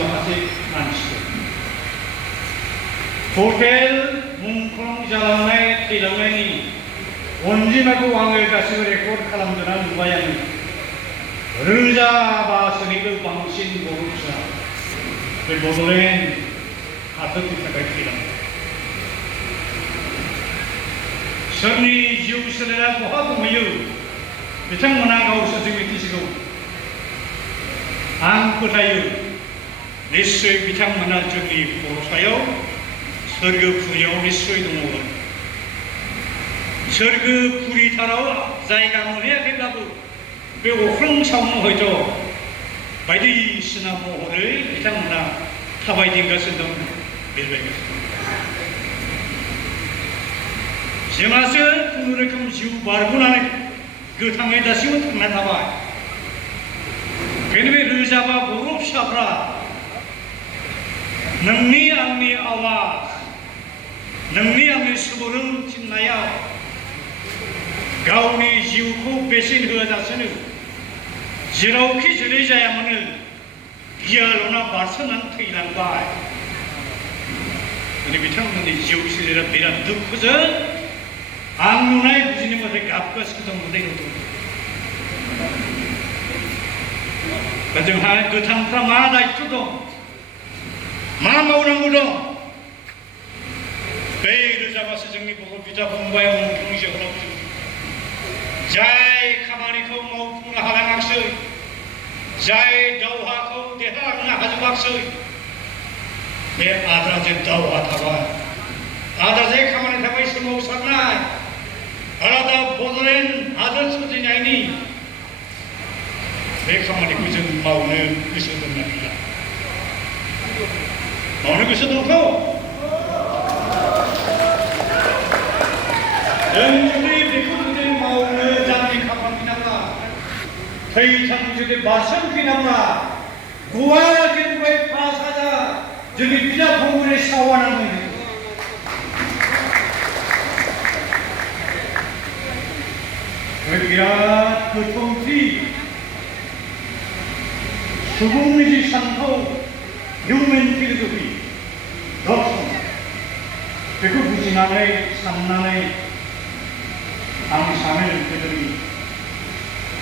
माखासे मानसिफोर हटेल मुंख्लं जालांनाय थैलांनायनि अनजिमाखौ आङो गासिबो रेकर्ड खालामदोंना नुबाय आङो रोजा बासोनिबो बांसिन बर' फिसा बे बड'लेण्ड हादरनि थाखाय थैलांबाय सोरनि जिउ सोलेरा बहा गोमैयो बिथांमोना गावसोरसो मिथिसिगौ आं फोथायो निश्चय बिथांमोना जोंनि खर'सायाव सोरगोफुरियाव निश्चय दङमोन सोरगोफुरिथाराव जायगा मोनहैयाखैब्लाबो बे अख्रां सावनो हयथ' बायदिसिना महरै बिथांमोना थाबायदिंगासिनो दं बिरबायगासिनो जोंहासो खुनुरोखोम जिउ बारग'नानै गोथाङै दासिमबो थांना थाबाय बेनि बे रोजाबा बर' फिसाफ्रा नोंनि आंनि आवाज नोंनि आंनि सुबुरुन थिननायाव गावनि जिउखौ बेसेन होआजासेनो जेरावखि जेरै जायामानो गियाल'ना बारसोमनानै थैलांबाय दिनै बिथांमोननि जिउ सोलेरा बिराद दुखुजों आं नुनाय बुजिनो मोदै गाबगासिनो दं मोदै दं दा जोंहा गोथांफ्रा मा दायित्व दं मा मावनांगौ दं बे रोजाबासो जोंनि बर' बिदा फंबाय मुंख्लं जोहोलावजो जाय खामानिखौ मावफुंनो हालाङाखिसै जाय दावहाखौ देरहालांनो हाजोबाखिसै बे आद्राजों दावहा थाबाय आद्राजों खामानि थाबाय सोमावसारनाय आलादा बड'लेण्ड हादर सोरजिनायनि बे खामानिखौ जों मावनो गोसो दंना गैया मावनो गोसो दंथ' जों जुदि बेखौ जुदि मावनो जानाय खालामफिनाब्ला थैथां जुदि बारसोमफिनाब्ला गुवाहाटि 5,000 जोंनि बिदा फंबायनि सावा नांगोन बिराद गोथौथि सुबुंनि जि सानथौ हिउमेन फिल'सफि दर्शन बेखौ बुजिनानै साननानै आं सानो गोदोनि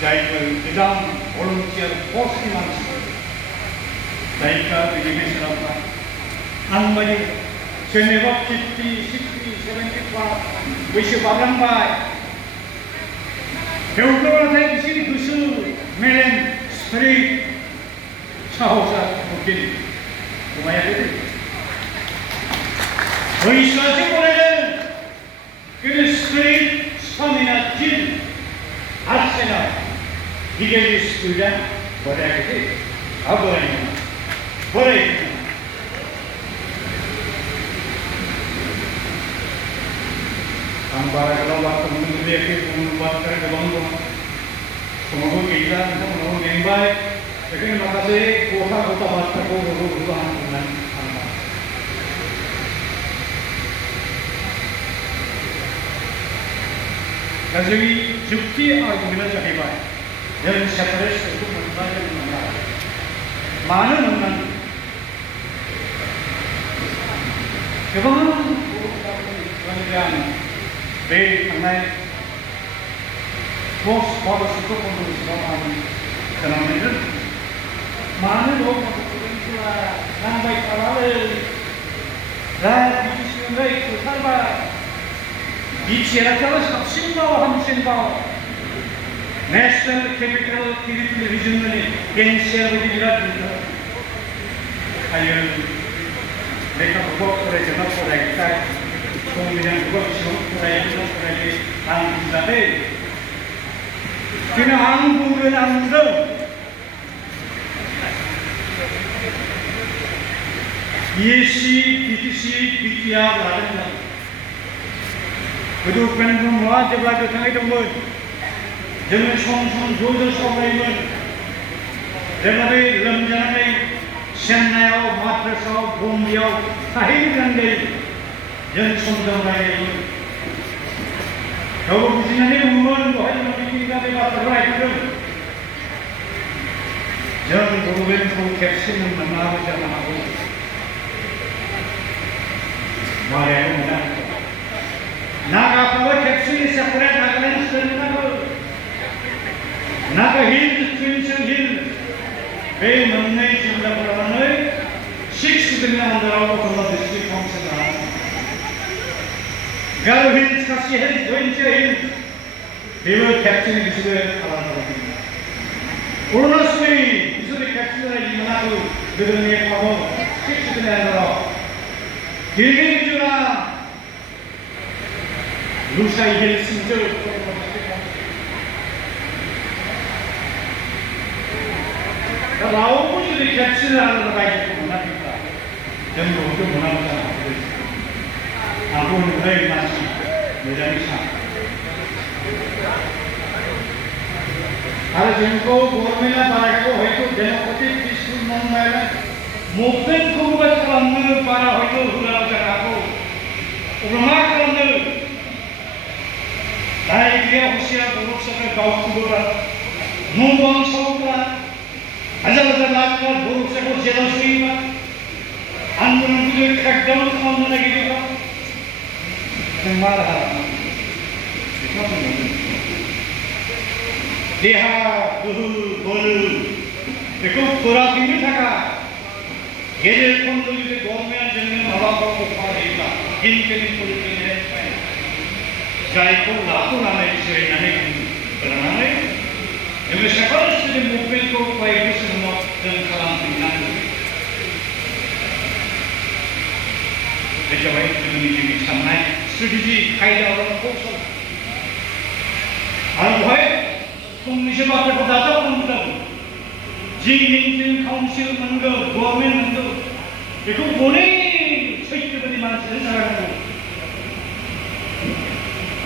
जायफोर गोजाम भलुन्टियार फर्सनि मानसिफोर जायफ्रा जोंनि बेसेरावफ्रा आं बायदि सोरनिबा 50, 60, 70 बैसो बारलांबाय बेवथ' नाथाय बिसोरनि गोसो मेलेम स्पिरिट साहसा दिनै गोमायाखै बैसोआसो बनायदों खिन्थु स्पिरिट स्टामिना जिल आर्सेना गिदिर स्पिरिटआ बोरायाखै बोराय आं बारा गोलाव बाथ्रा बुंनो लुबैयाखै गुबुन बाथ्राया गोबां दं समावबो गैला नोंथांमोनाबो मेंबाय बेखायनो माखासे गथा बाथ्राखौ होबा होननानै सानबाय दा जोंनि जुक्ति आर्गुमेन्टआ जाहैबाय जों सेपारेट स्टेटखौ मोनबा जों मोना मानो मोननांगौ गोबां बर'फोरनि बे थांनाय पस्ट पलिसिखौ कन्ट्रिबिउसनाव आं खोनादों मानो दं गथ'फोरा नांबाय थालालै दा बिटिसिनिफ्राय फोथारबाय बिटिआरआथ' साबसिनबाव हामसिनबाव नेशनेल केपिटेल टेरिटरि रिजननि एनसिआर बायदि बिराद गिदिर आयो लेखाफोरखौ फरायजोबना फरायखाय संबिधानखौ बेसेबां फरायनो फरायनो आं बुजियाखै खिन्थु आं बुंगोन आं नुदों बिएससि बिटिसि बिटिआर लादोंमोन गोदो उपेन्द्र ब्रह्मआ जेब्ला गोथाङै दंमोन जोङो सम ज' सावरायोमोन जेब्ला बे लोमजानानै चेन्नाइआव माद्रासआव बम्बेआव थाहैनो गोनां जायो जों समजों रायलायोमोन गावबो बुजिनानै बुङोमोन दहाय मिथिंगा बे बाथ्राखौ रायखांदों जों बड'लेण्डखौ खेबसेनो मोननांगौ जानो हागौ मालायाबो मोना नागाफ्राबो खेबसेनो सेपारेट नागालेण्ड स्टेटनाबो नागा हिल्स ट्रेडिसन हिल्स बे मोननै जिल्लाफोरावनो 6 जिल्लानि आन्दाराव दतमा डिस्ट्रिक्ट काउन्सिलआ गार' हिल्स खासि हिल्स जयन्तिया हिल्स बेबो खेबसेनो बिसोरो खालामदों अरुणाचलनि बिसोरो खेबसेनो रायजो मोनाखै गोदोनि नेपालाव 6 जिल्लानि आन्दाराव गिरगिर मिज'राम लुसाइ हिल्स बिसोर दा रावबो जुदि खेबसेनो आलादा रायजोखौ मोनाखैब्ला जों बेखौ मोनांगौ जानो हागौ आंखौ नुनाय मानसि मोजाङै सान आरो जोंखौ गभर्नमेन्टआ बारायखौ हयथ' डेम'क्रेटिक पिसफुल नन-भायलेन्ट मुभमेन्टखौबो खालामनो बारा हयथ' होआ जानो हागौ अब्ला मा खालामनो दाय गैया हुसिया बर'फोरा गावखौबो न' बां सावोब्ला हाजार हाजार लाख लाख बर'फोरखौ जेलाव सोयोबा आन्दलनखौ क्रेकडाउन खालामनो नागिरोबा जों मा राहा बेखौ जों देहा गोहो बोलो बेखौ फोराफिननो थाखाय गेजेर खन्द जुदि गभर्नमेन्टआ जोंनो माबाफोर अफार होयोब्ला इन्डिपेन्डेन्ट पलिटिक्स जायखौ लाथ'नानै जिरायनानै फोराननानै जोङो सेपारेट स्टुडेन्ट मुभमेन्टखौ 5 बोसोर उनाव जों खालामफिननांगौ बे जाबाय जोंनि साननाय स्ट्रेटेजि खायदा आरो कौशल आरो बेवहाय फंनैसो बाथ्राखौ दाजाबनांगौ जि इन्डियान काउन्सिल मोनगोन गभर्नमेन्ट मोनगोन बेखौ बनै सैथोबादि मानसिजों जागायनांगौ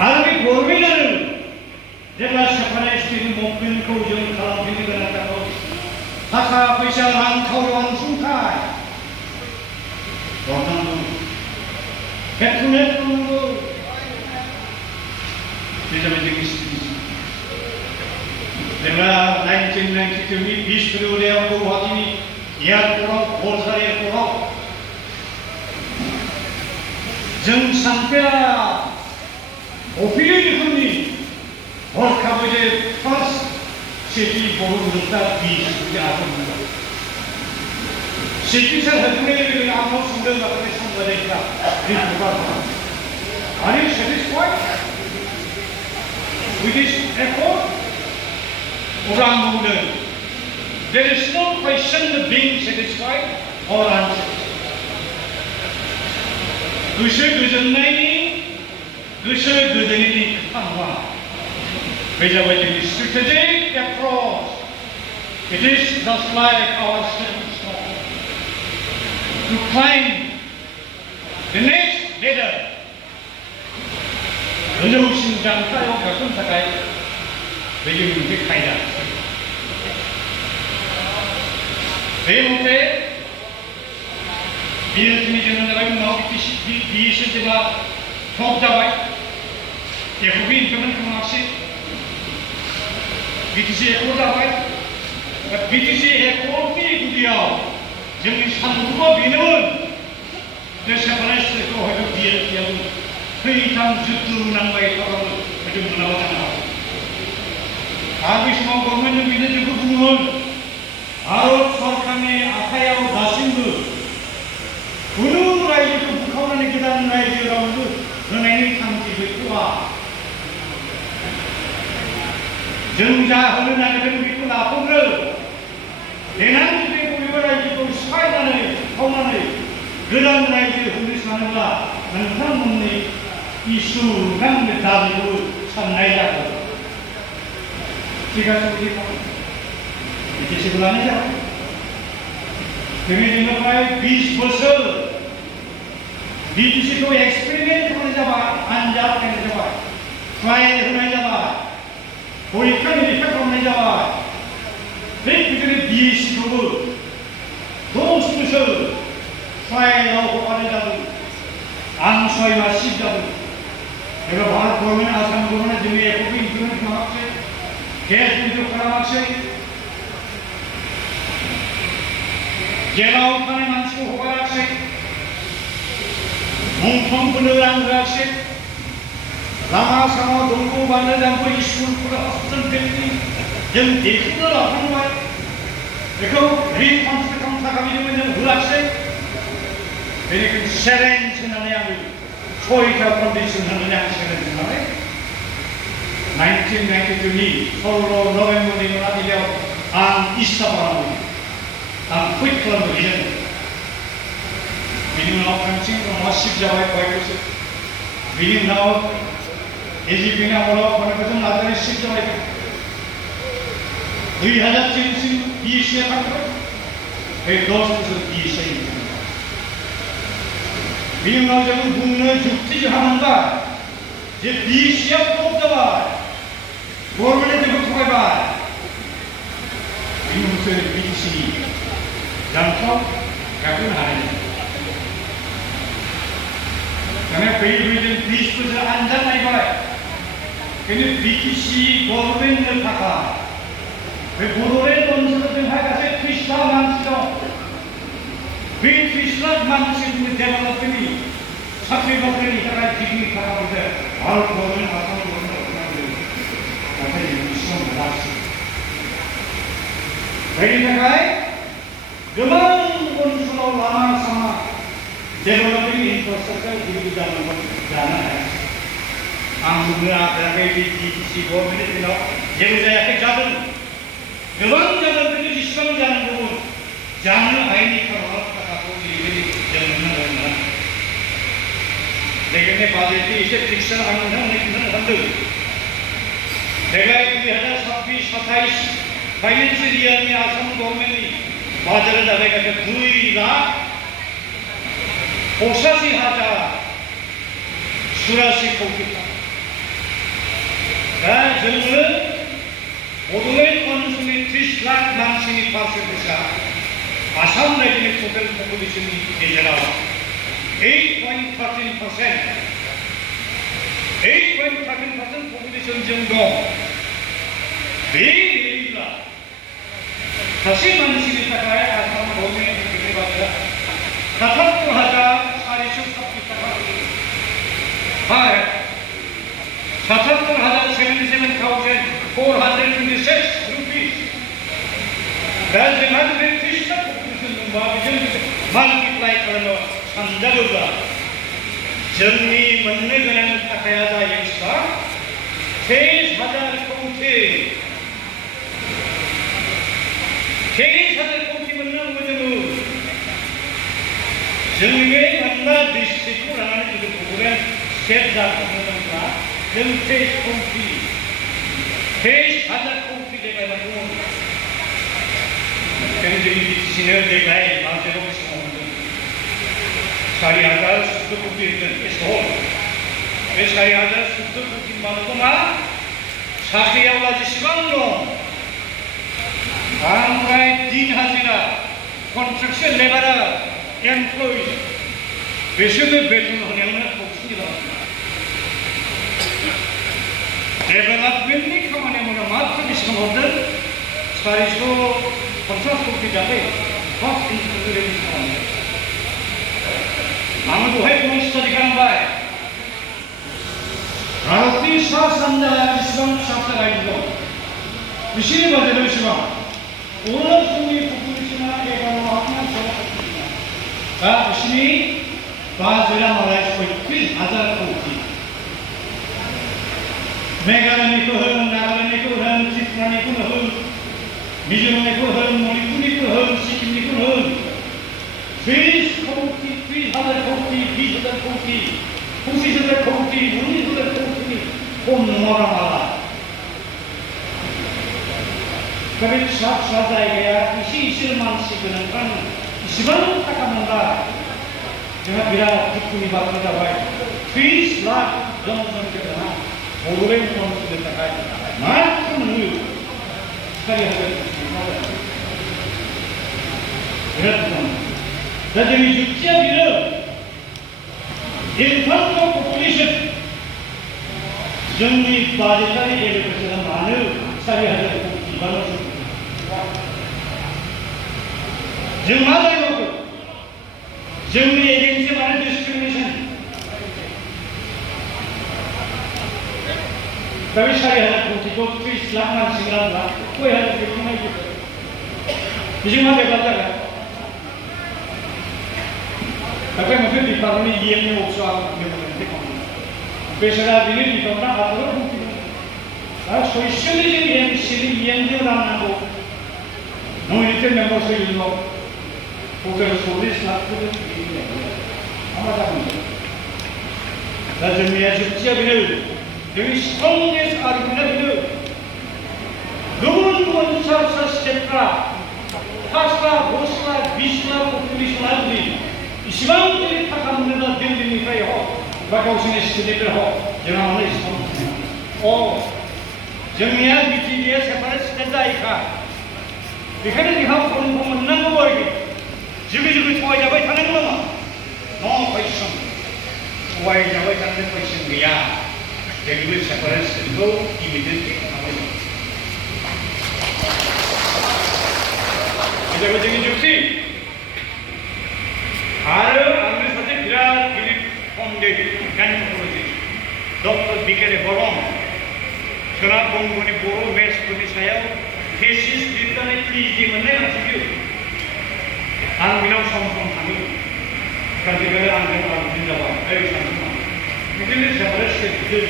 आरो बे गभर्नमेन्टआनो जेब्ला सेपारेट स्टुडेन्ट मुभमेन्टखौ जों खालामफिननो गोनां जागौ थाखा फैसा रांखावरि अनसुंथाइ हरनांगौ पेट्रनेट खालामनांगौ बे जाबाय जोंनि स्ट्रेटेजि जेब्ला 1992 नि 20 फेब्रुवारियाव गुवाहाटीनि एयारपर्टआव बरझार एयारपर्टआव जों सानफेरा अफिरि रोखोमनि हरखाबै जे फार्स्ट सेथि बर' मुलुगफ्रा बिसि आफाद सेथि सार होखांनाय लोगो लोगो आंनाव सोंदों माखासे सामलायग्रा रिपर्टारफोरा Are you satisfied with this effort? Orang muda, there is no question of being satisfied or unsatisfied. Goso goजोननायनि गोसो गोजोननायनि खामानि बे जाबाय जोंनि strategic approach. It is just like our stepping stone to climb the next ladder. गोजौसिन जांख्लायाव गाखोनो थाखाय बे जोंनि मोनसे खायदा बे मथे बिएलपिनि जोनोम जाबाय उनाव बिएसि जेब्ला टप जाबाय एफबि इमप्लिमेन्ट खालामाखिसै बिटिसि एकर्ड जाबाय बिटिसि एकर्डनि गुदियाव जोंनि सानथौआ बेनोमोन जे सेपारेट स्टेटखौ हयथ' बिएलपिआबो थैथाम जुद्ध नांबाय थाबाबो हयथ' मोनाबा जानो हागौ आरो बे समाव गभर्नमेन्टआ बिनो जोंखौ बुङोमोन भारत सरकारनि आखायाव दासिमबो खुनु रायजोखौ बुखावनानै गोदान रायजो रावबो होनायनि थांखि गैथ'आ जों जा होनो नागिरदों बेखौ लाफाग्रो देनां जुदि बबेबा रायजोखौ सिफायनानै खावनानै गोदान रायजो होनो सानोब्ला नोंथांमोननि इसु नोंथांमोननि दाबिखौ साननाय जागोन Tiga suri itu sebulannya siapa? Demi dimulai 20 bosan. Di situ eksperimen kena jawab, anjab kena jawab, trial kena jawab, porikan kena jawab. Tapi kita di situ terus bosan, trial aku kena jawab, ansoi masih jawab. Kalau Bharat government asam government demi aku implement macam Gas itu kena maksud, जेराव थानाय मानसिखौ हगाराखिसै, मुंख्लंफोरनो रां होआखिसै, लामा सामा दंग' बान्दो जाम्फै स्कुलफोराव hospital factory जों बेखौनो लाफांबाय, बेखौ रिकनस्ट्राक्सन थाखा बिदोंमोन जों होआखिसै। बेनिखायनो चेलेन्ज होनानै आङो 6टा कन्डिसन होनानै आं चेलेन्ज होनानै 1992 नि 16 नभेम्बरनि मोनाबिलियाव आं इस्ताफा होदों, आं कुइट खालामनो हैदों। बिनि उनाव काउन्सिल रुमाव शिफ्ट जाबाय 5 बोसोर। बिनि उनाव एजिपिनि आमोलाव फनकजन नार्जारि शिफ्ट जाबाय। 2003 सिम बिएससिआ थांबाय। बे 10 बोसोर बिएससि। बिनि उनाव जों बुंनो जुक्ति जोंहा मोनबाय जे बिएससिआ फ्लप जाबाय, गभर्नमेन्टआ जोंखौ थगायबाय। बिनि उनावसो बिटिसिनि जान्थाव गाखोनो हानाय। दाना फैयै फैयै जों 20 बोसोर आनजाद नायबाय। खिन्थु बिटिसि गभर्नमेन्टनो थाखाय बे बड'लेण्ड ओनसोलाव जोंहा गासै 30 लाख मानसि दं। बे 30 लाख मानसिनि डेभेलपमेन्टनि साख्रि बाख्रिनि थाखाय डिग्री थाखा मोनदों। भारत गभर्नमेन्ट आसाम गभर्नमेन्ट नाथाय जों इसेबां मोनाखिसै। बेनि थाखाय गोबां ओनसोलाव लामा सामा डेभेलपमेन्ट इनफ्रास्ट्राक्चार गिदिर जानो हायाखै। आं बुंनो हाफेराखै बिटिसि गभर्नमेन्टनि दिनाव जेबो जायाखै, जादों, गोबां जादों, खिन्थु जेसेबां जानांगौमोन जानो हायैनि खारनाव थाखाखौ जेरैबायदि जों नुनो मोना। देग्लायनि बाजेटनि एसे फिक्सार आं नोंथांमोननो खिन्थानो सानदों। देग्लाय 2026-27 फाइनेन्सियेल इयारनि आसाम गभर्नमेन्टनि बाजेटआ जाबाय गासै 2,85,084 कौटि टाका। दा जोङो बड'लेण्ड ओनसोलनि 30 लाख मानसिनि पार्सेन्टेजआ आसाम रायजोनि टटेल पपुलेसननि गेजेराव 8.13%। 8.13% पपुलेसन जों दं। बे गैयाब्ला सासे मानसिनि थाखाय आसाम गभर्नमेन्टनि बाजेटआ 77,426 टाका। 77,077,426 रुपिस। दा जोंहा बे 30 लाख पपुलेसन दंबा बेजों माल्टिप्लाइ खालामनो सानजायोब्ला जोंनि मोननो गोनां थाखाया जायो बेसेबां? 23,000 कौटि। 23,000 कौटि मोननांगौ जोङो। जोंनि बे मोनबा डिस्ट्रिक्टखौ लानानै जुदि बड'लेण्ड स्टेट जागोनब्ला जों 23,000 कौटि देखायनांगौ। जों जोंनि बिटिसिनो देग्लाय बाजेटआव बेसेबां मोनदों? 4,014 कौटि होदों। एसेबां बे 4,014 कौटि मानोखौ मा साख्रियावला जेसेबां दं, ओमफ्राय दिन हाजिरा, कन्ट्राक्सन लेबारार, एमप्लयि बिसोरनो बेथन होनायावनो खौसेनि दं। डेभेलपमेन्टनि खामानि मावनो मात्र बेसेबां हरदों? 450 कौटि जाबाय। फार्स्ट इन्सटिटिउटनि खामानि। आङो दहाय फुङाव स्टाडि खालामबाय। भारतनि सा सानजाया बेसेबां फिसा फिसा रायजो दं? बिसोरनि बाजेटआ बेसेबां? अरुणाचलनि पपुलेसना 11,000 दा बिसोरनि बाजेटआ मालाय 36,000 कौटि। मेघालयनिखौ होन, नागालेण्डनिखौ होन, त्रिपुरानिखौ होन, मिज'रामनिखौ होन, मणिपुरनिखौ होन, सिक्किमनिखौ होन, 30 कौटि, 30,000 कौटि, 20,000 कौटि, 25,000 कौटि, 19,000 कौटि खम नङा माला। दा बे फिसा फिसा जायगाया एसे मानसि गोनांफ्रा इसेबां थाखा मोनला। जोंहा बिराद दुखुनि बाथ्रा जाबाय। 30 लाख जनसंख्या गोनां बड'लेण्ड ओनसोलनि थाखाय मात्र नोङो 4,000 बिराद खम। दा जोंनि जुक्तिया बेनो, in terms of population जोंनि बाजेटारि एलोकेसना मानो 4,000 कौटि बाल' जों मा जायगायाव जोंनि एजेन्सि माने डिसक्रिमिनेसन दा बे 4,000 कोटिखौ 30 लाख मानसि रानब्ला 6,000 कोटि नायदो बेजों मा डेभेलप जागोन दा बे मोनसे डिपार्टमेन्टनि EMनि अफिसाव आं डेभेलपमेन्टनि खालामदों बेसोरा बिनि डिपार्टमेन्टआ हादराव दंफैदों दा सयस'नि जों एमसिनि EMजों राननांगौ न'निफ्राय मेम्बार सैजोनाव टटेल 40 लाख मा जागोन दा जोंनिया जोबथिया बेनो जोंनि स्ट्रंगेस्ट आर्गुमेन्टआ बेनो गुबुन गुबुन फिसा फिसा स्टेटफ्रा 5 लाख 10 लाख 20 लाख पपुलेसना जुदि इसिबां जुदि थाखा मोनोब्ला दिल्लीनिफ्राय हक बा गावसोरनि स्टेटनिफ्राय हक जोंहा माने इसिबां जोंनिया बिटिडिया सेपारेट स्टेट जायोखा बेखायनो जोंहा फर्मखौ मोननांगौ आरोखि जुगे जुगे थगायजाबाय थानांगौ नामा न' कुइसन थगायजाबाय थानो कुइसन गैया जोंबो सेपारेट स्टेटखौ इमिडियेटलि खालामनांगौ बेजाबाय जोंनि डिउटि आरो आंनि सासे बिराद गिदिर पन्डित एन्थ्रपलजिस्ट डक्टर बिके बरं सोनाब बंग'नि बर' मेथ्सफोरनि सायाव थेसिस लिरनानै PhD मोननाय मानसि बियो आं बेनाव सम सम थाङो सानसेखालि आंजों आर्गुमेन्ट जाबाय ओइ सानसेमा बिदिनो सेपारेट स्टेटजों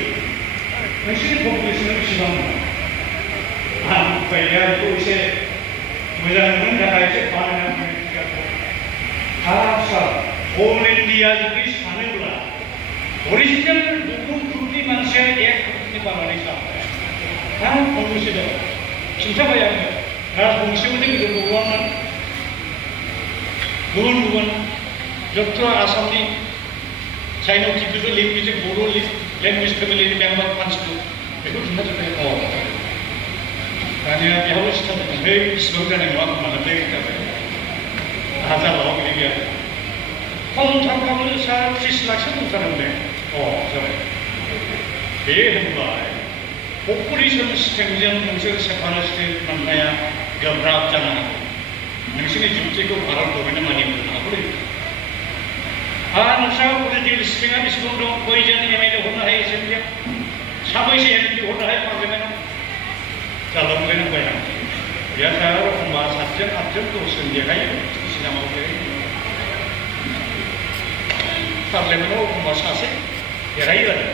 नोंसोरनि पपुलेसना बेसेबां आं बायदिया बेखौ एसे मोजां मोननो थाखाय एसे बानायनानै आदसा अल इन्डिया जुदि सानोब्ला अरिजिनेल बुहुमनि मानसिया 1 कोटिनि बांद्राय सानो आं फंनैसो दं खिन्थाबाय आङो राजबंशियावनो गोदो बर'आमोन गुबुन गुबुन जत्थ' आसामनि साइन'टिफिकेल लेंगुवेज बर' लेंगुवेज फेमिलिनि मेम्बार मानसिखौ बेखौ खिन्थाजोब्बाय दानिया बेहाबो सिथाबदों बे इसिबां जानाय नङा होननानै बे खिन्थाबाय आंहा जाबाबो बिदि गैया खमथारबाबो सार 30 लाखसो दंथारोमोन जाबाय बे होनबाय पपुलेसन सिस्टेमजों नोंसोर सेपारेट स्टेट मोननाया गोब्राब जानो हागौ नोंसोरनि जुक्तिखौ भारत गभर्नमेन्टआ मानिनो हागौ आरो नोंस्रा पलिटिकेल स्ट्रेंथआ बेसेबां दं खयजन MLA हरनो हायो एसेमब्लियाव साबैसे MP हरनो हायो पार्लियामेन्टआव जालांबाय नांबाय आं बेहा सारा एखमबा 7 जन 8 जन 10 जन देखायो सिनेमाव देखायो पार्लियामेन्टआव एखमबा सासे देरहायो आरो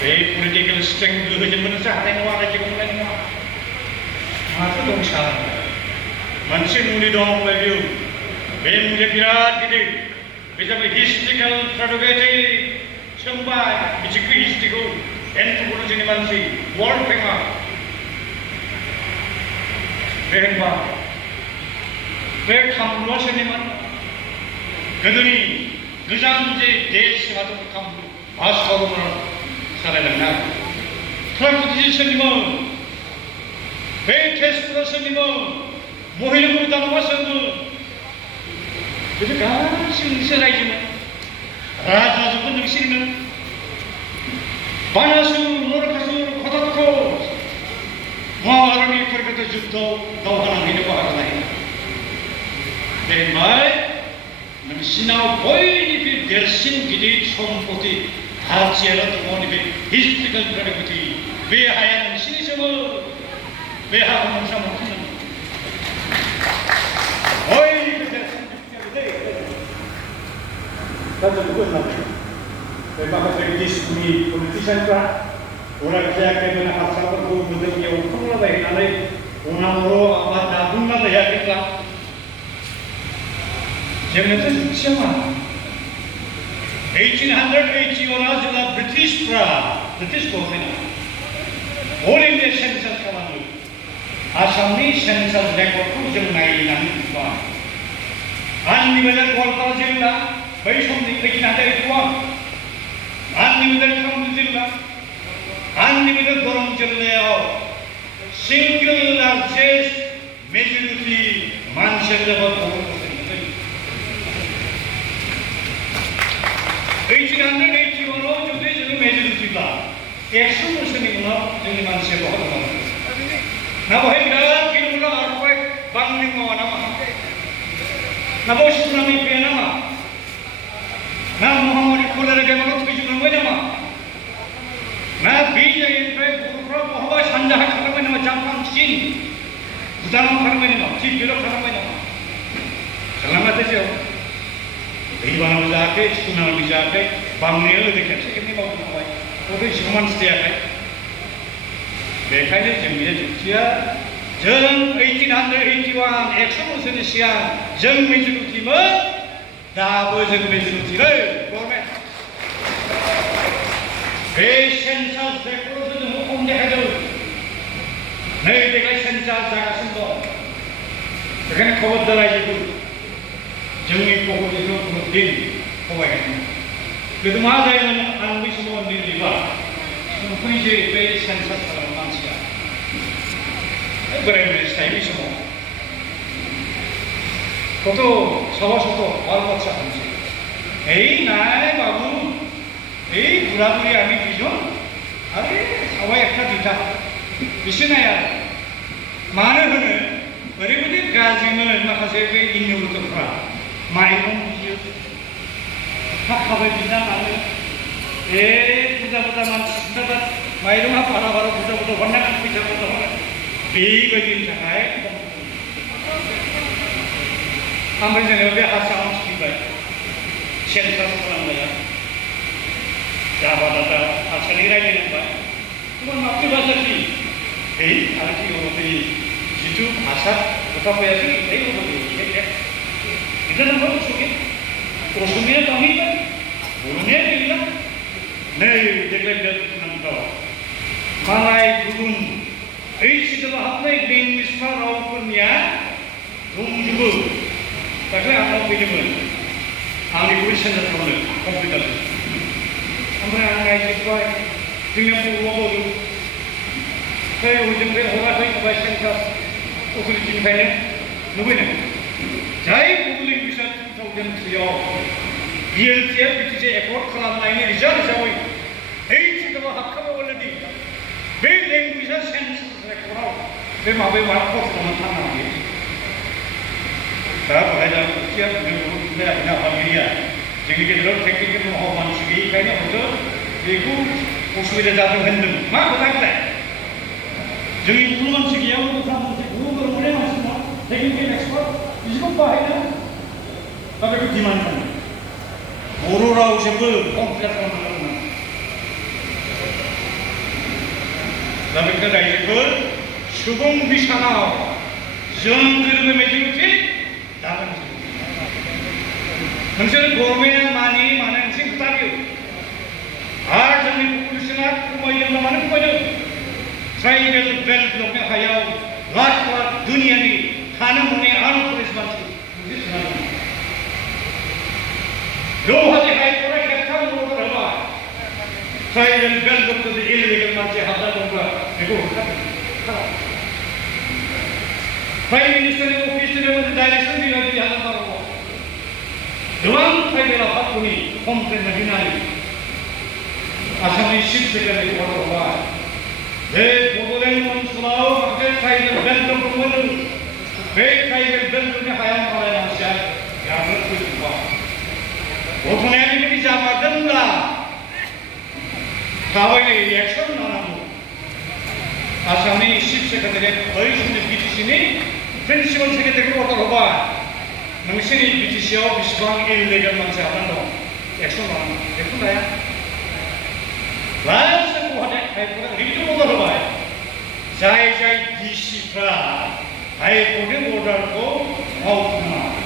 बे पलिटिकेल स्ट्रेंथ गोहोजोंबो नोंसोर हानाय नङा रायजोखौ मोननाय नङा माथो दं सार मोनसे मुलि दं बायदि बे मुलिया बिराद गिदिर बे जाबाय हिस्ट्रिकेल प्रेरोगेटिभ सोंबाय बिथिंखौ हिस्ट्रिखौ एन्थ्रपलजिनि मानसि वर्ल्ड फेमास बे होनबा बे कामरुआ सोरनिमोन गोदोनि गोजाम जे देश हादर कामरु भास्करमोन सालायलांनाय प्रागज्योतिष सोरनिमोन बे तेजपुरा सोरनिमोन महिलाफोर दानबा सोरमोन बेफोर गासिबो नोंसोर रायजोमोन राजाजोंबो नोंसोरनो बानासुर नरकासुर खदातखस महाभारतनि कुरुक्षेत्र जुद्धआव दावहा नांहैनो बाहागो लायो बे होनबाय नोंसिनाव बयनिख्रुइ देरसिन गिदिर सम्पति हाथियारा दङ नैबे हिस्ट्रिकेल प्रेरोगेटिभ बे हाया नोंसिनिसोमोन बे हाखौ नोंस्रा मोनफिननांगौ बयनिख्रुइ देरसिन दा जों बेखौ होननानै बे माखासे डिसपुनि पलिटिसियानफ्रा अराय जायाखैमोन हारसाफोरखौ मोदोम एवखांलाबायनानै उनाव आबाद दाबुंलाबायाखैब्ला जोंनोथ' जुक्तिया मा 1881 जेब्ला ब्रिटिश गभर्नमेन्टआ अल इन्डिया सेन्सास खालामो आसामनि सेन्सास रेकर्डखौ जों नायनानै नुबाय आंनि बायदि गवालपारा जिल्ला बै समनि 1881 आंनि बायदि कामरुप जिल्ला आंनि बायदि दरं जिल्लायाव सिंगल लार्जेस्ट मेजरिटि मानसिया जाबाय बर' 1881 जुदि जोङो मेजरिटिब्ला 100 बोसोरनि उनाव जोंनि मानसिया बहा दङ ना बेवहाय बिराद गिलुबालु आर्टकुवेक बांग्रिं मावा नामा ना 뭐 수남이 빼나마 나 무하마드 콜레라 대마로 투기주는 거냐마 나 비자인프에 부르라고 하와 산자하 가는 거냐마 잠깐 신 부담 가는 거냐마 집비로 가는 거냐마 selamat aja Iwan Muzake, Sunan Muzake, Bangil dekat sekali mau buat, itu cuma setiap hari. Mereka ini jemnya juga, jeng 1881, eksplosi siang, jeng menjadi timur, dah berjeng menjadi timur, boleh. Sensas dekor itu hukum dia ada, nih dekat sensas jaga semua, dengan kawat dalai itu. Jangan pokok itu kemudian kawai. Kita mana yang anu semua ni libat, semua je base sensor dalam manusia. Berani style semua. Koto, sahaja orang macam ni. Naik babu, budak-budak kami bijon, awak ekta bita, bisnya ya. Mana mana, beri gaji mana macam saya ini untuk apa? Main dia, hak kabar bintang ada. Budak-budak mana, main apa orang budak-budak mana kita budak-budak. Begini sahaja. Ambil jenis dia asal sendiri. Sensor orang dia. Jawab data asal ini lagi nampak. Cuma makna bahasa ni. Ada sih orang ni. Jitu asal kita punya sih. Orang ni. Kita nak buat suki. Kursusnya kami kan. Burunya kita. Nih deklarasi nampak. Malai burung. Setelah apa yang misal awalnya, tunggu. Tapi apa pilih? Angin kulisan terlalu komputer. Ambil angin itu dengan pulau itu. Saya ujung dari orang itu bahasa kita usul cincanya, nubin. Jadi usul bisa tahu siapa. Dia siapa itu je ekor kalau lainnya rizal jauh. Setelah apa boleh di. Beli bisa sense kurang, memang waktu teman-teman lagi. Tapi ada siapa yang nak familia. Jadi kita orang teknik mau manusia, kayaknya betul. Itu usul dia jatuh hendung. Mak betul tak? Jadi puluhan sekian untuk sama puluhan bermula masuk. Teknik ekspor, itu bahaya. Tapi itu gimana? Orang sebel, kompleks orang. Tapi kita itu subung bisanau, jangan kerana mejuti, dalam. Maksudnya government mana sih kita tahu. Jangan polisinya kumai yang mana kumai. Saya itu bel bloknya hayal, lat dunia ni, tanah mana anu polis bantu. Dua hari hari orang kita tahu orang. Saya yang bel blok tu illegal macam apa pun. Itu kan. Prime Minister office ni direction ni lagi halan baru. Doang saya dapat kuni komplain Madinah. Asal ni ship sekarang itu orang. Bodoh Muslim macam saya bel blok saya bel bloknya hayam orang Malaysia. Yang berkuasa. Bodoh ni zaman dah. Kawai ni reaction mana? Asal ni ship sekarang bayi sudah BTC ni, principal sekarang orang apa? Mungkin BTC awak bisbang illegal macam apa tu? Action mana? Itu dah ya. Lain sesuatu ada, itu orang apa? Jai DC pra, hai pun order ko mau mana?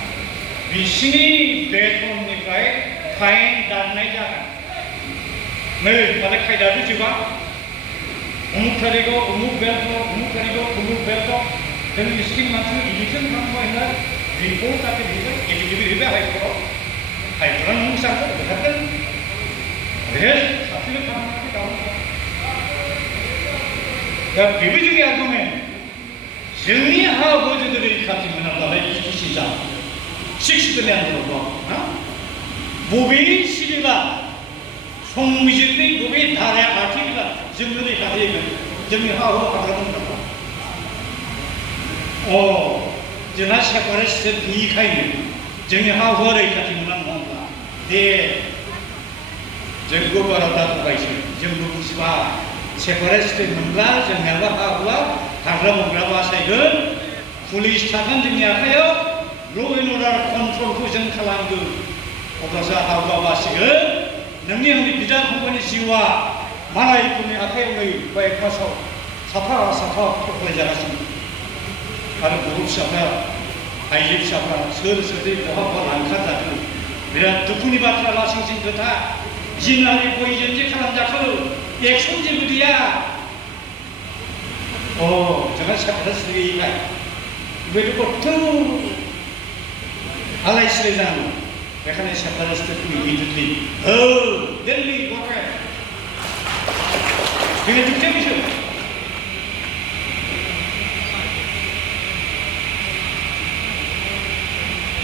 Bisni beton ni fine dan naik jalan. Nih, pada kaidah itu juga. Umuk belto, dan listing macam edition macam mana? Report tapi dia high pro, umuk sampai betul. Satu lagi kamu tahu. Dan bibi juga argumen. Jenis hal boleh jadi kata mana lagi itu saja. 60 年了，bubi sila. 성미진이 부비 다래 아티가 증거를 가지고 증명하고 하다는 거. 지나 샤파레스 비카이네. जोंनि हा हुआ रैखाथि मोनना नङाब्ला दे जोंखौ भारतआ थगायसो जोंबो बुजिबा separate मोनब्ला जोंनियाबो हा हुआ हाग्रा बंग्रा बासायगोन पुलिस थागोन जोंनि आखायाव ल' एन्ड अर्डार कन्ट्रलखौ जों खालामगोन अब्लासो हा हुआ बासिगोन नोंनि आंनि बिदा फंबायनि जिउआ मालायफोरनि आखायाव नै कयेक मासाव साफा साफा थगायजागासिनो आरो बर' फिसाफ्रा आइजो फिसाफ्रा सोर सोरदै बहा लांखारजादों बिराद दुखुनि बाथ्रा लासिंसिं खोथा जिनारि बयजोंजे खालामजाखो एक्सन जेबो गैया जोंहा सेपारेट गैयिखाय बेबायदि खथ' आलाय सिलाय जानांगौ बेखायनो सेपारेट इमिडियेटलि दिल्ली गभर्नमेन्ट जोंनि दुखिया बिसोर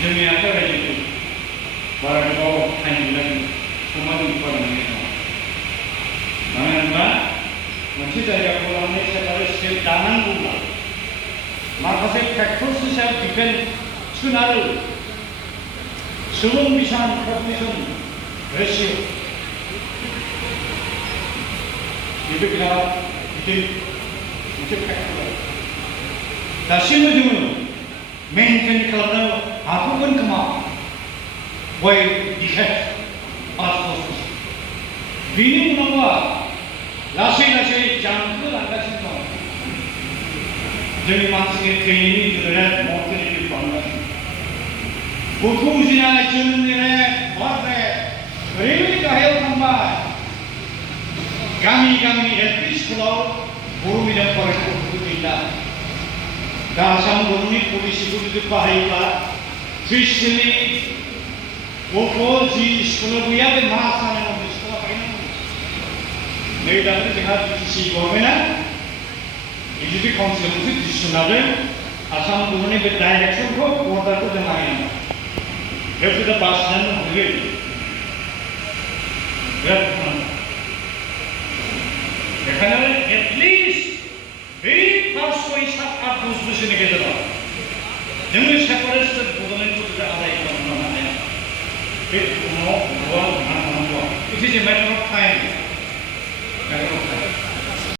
जोंनि आखाइ रायजोखौ बारा गोबाव टाइम मोननानै समा जों फरायनानै दं मानो होनबा मोनसे जायगाखौ लानानै सेपारेट स्टेट दानांगौब्ला माखासे फेक्टर्सनि सायाव डिपेन्ड सोनारो सुबुं बिसान पपुलेसन रेशिय' बेबो बिराद गिदिर मोनसे फेक्टर दासिमबो जोङो मेनटेन खालामनो हाथ'गोन खोमा बै डिकेड 5 बोसोर बेनि उनावबा लासै लासै जांखो लांगासिनो दं जोंनि मानसिनि थैनायनि रेट मर्टेलिटि बांगासिनो गथ' उजिनाय जोनोमनि रेट बार्थ रेट ओरैबायदि गाहायाव थांबाय गामि गामि एलपि स्कुलाव बर' मिडियाम फरायनाय गथ'फोर गैला दा आसाम गभर्नमेन्टनि पलिसिखौ जुदि बाहायोब्ला स्पेसियेलि गथ' जि स्कुलाव गैया बे मा जानांगौ बे स्कुलाव बाहायनांगौ नै दाख्लै जोंहा बिटिसि गभर्नमेन्टआ इडुकेसन काउन्सिल मोनसे डिसिसन लादों आसाम गभर्नमेन्टनि बे डाइरेक्सनखौ अर्डारखौ जों बाहायनांगौ बेखौ दा बासिनानै हरगोन बिराद बेखायनो एटलिस्ट बे फार्स्ट 6-7-8 बोसोरनि गेजेराव जोंनि सेपारेट स्टेट बड'लेण्डखौ जुदि आदाय खालामनो हाया बे उनाव बहा थानांगौ it is a matter of time